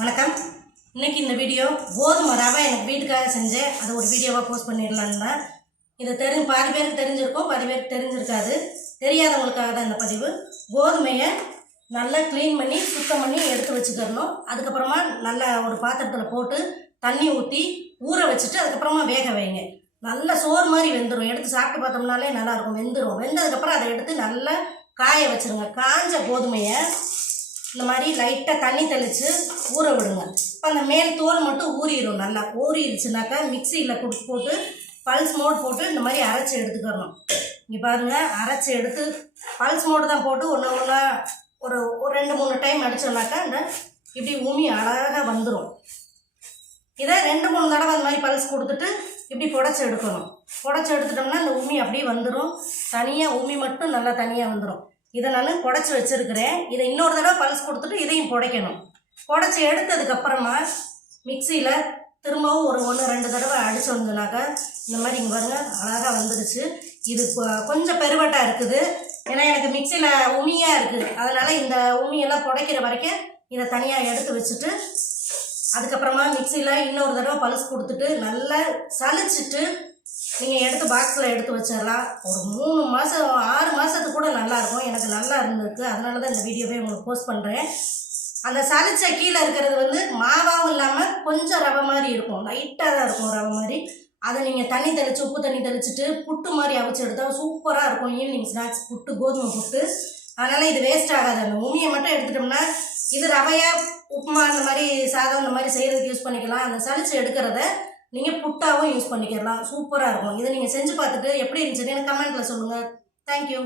வணக்கம். இன்னைக்கு இந்த வீடியோ கோதுமை ரவை எனக்கு வீட்டுக்காக செஞ்சேன். அதை ஒரு வீடியோவாக போஸ்ட் பண்ணிடலான்னு தான். இதை பாதி பேருக்கு தெரிஞ்சிருக்கும், பாதி பேருக்கு தெரிஞ்சிருக்காது. தெரியாதவங்களுக்காக தான் இந்த பதிவு. கோதுமையை நல்லா க்ளீன் பண்ணி சுத்தம் பண்ணி எடுத்து வச்சுக்கிறணும். அதுக்கப்புறமா நல்லா ஒரு பாத்திரத்தில் போட்டு தண்ணி ஊற்றி ஊற வச்சுட்டு அதுக்கப்புறமா வேக வைங்க. நல்லா சோறு மாதிரி வெந்துடும். எடுத்து சாப்பிட்டு பார்த்தோம்னாலே நல்லாயிருக்கும். வெந்ததுக்கப்புறம் அதை எடுத்து நல்லா காய வச்சுருங்க. காஞ்ச கோதுமையை இந்த மாதிரி லைட்டாக தண்ணி தெளித்து ஊற விடுங்க. இப்போ அந்த மேல் தோல் மட்டும் ஊறிடும். நல்லா ஊறிடுச்சுனாக்கா மிக்சியில் போட்டு பல்ஸ் மோட் போட்டு இந்த மாதிரி அரைச்சி எடுத்துக்கிறணும். இங்கே பாருங்கள், அரைச்சி எடுத்து பல்ஸ் மோடு தான் போட்டு ஒன்றா ஒரு 2-3 டைம் அடித்தோம்னாக்கா இந்த இப்படி உமி அழகாக வந்துடும். இதை 2-3 தடவை அந்த மாதிரி பல்ஸ் கொடுத்துட்டு இப்படி புடச்சி எடுக்கணும். புடச்சி எடுத்துட்டோம்னா இந்த உமி அப்படியே வந்துடும். தனியாக உமி மட்டும் நல்லா தனியாக வந்துடும். இதை நான் புடச்சி வச்சுருக்கிறேன். இதை இன்னொரு தடவை பல்ஸ் கொடுத்துட்டு இதையும் புடைக்கணும். புடச்சி எடுத்ததுக்கப்புறமா மிக்சியில் திரும்பவும் ஒரு 1-2 தடவை அடித்து வந்தோம்னாக்கா இந்த மாதிரி இங்கே பாருங்கள் அழகாக வந்துடுச்சு. இது கொஞ்சம் பெருவட்டாக இருக்குது. ஏன்னா எனக்கு மிக்சியில் உமியாக இருக்குது. அதனால் இந்த உமியெல்லாம் புடைக்கிற வரைக்கும் இதை தனியாக எடுத்து வச்சுட்டு அதுக்கப்புறமா மிக்சியில் இன்னொரு தடவை பல்ஸ் கொடுத்துட்டு நல்லா சலிச்சிட்டு நீங்கள் எடுத்து பாக்ஸில் எடுத்து வச்சிடலாம். ஒரு 3 மாதம் 6 மாதத்துக்கு கூட நல்லாயிருக்கும். எனக்கு நல்லா இருந்திருக்கு. அதனால தான் இந்த வீடியோவே உங்களுக்கு போஸ்ட் பண்ணுறேன். அந்த சலிச்ச கீழே இருக்கிறது மாவாகவும் இல்லாமல் கொஞ்சம் ரவை மாதிரி இருக்கும். லைட்டாக தான் இருக்கும் ரவை மாதிரி. அதை நீங்கள் தண்ணி தெளித்து உப்பு தண்ணி தெளிச்சுட்டு புட்டு மாதிரி அவிச்சு எடுத்தால் சூப்பராக இருக்கும். ஈவினிங் ஸ்நாக்ஸ் புட்டு, கோதுமை புட்டு. அதனால் இது வேஸ்ட் ஆகாது. அந்த உமியை மட்டும் எடுத்துட்டோம்னா இது ரவையாக உப்புமா இந்த மாதிரி சாதம் இந்த மாதிரி செய்கிறதுக்கு யூஸ் பண்ணிக்கலாம். அந்த சலிச்சு எடுக்கிறத நீங்கள் புட்டாகவும் யூஸ் பண்ணிக்கலாம். சூப்பராக இருக்கும். இதை நீங்கள் செஞ்சு பார்த்துட்டு எப்படி இருந்துச்சுன்னு எனக்கு கமெண்ட்டில் சொல்லுங்கள். தேங்க்யூ.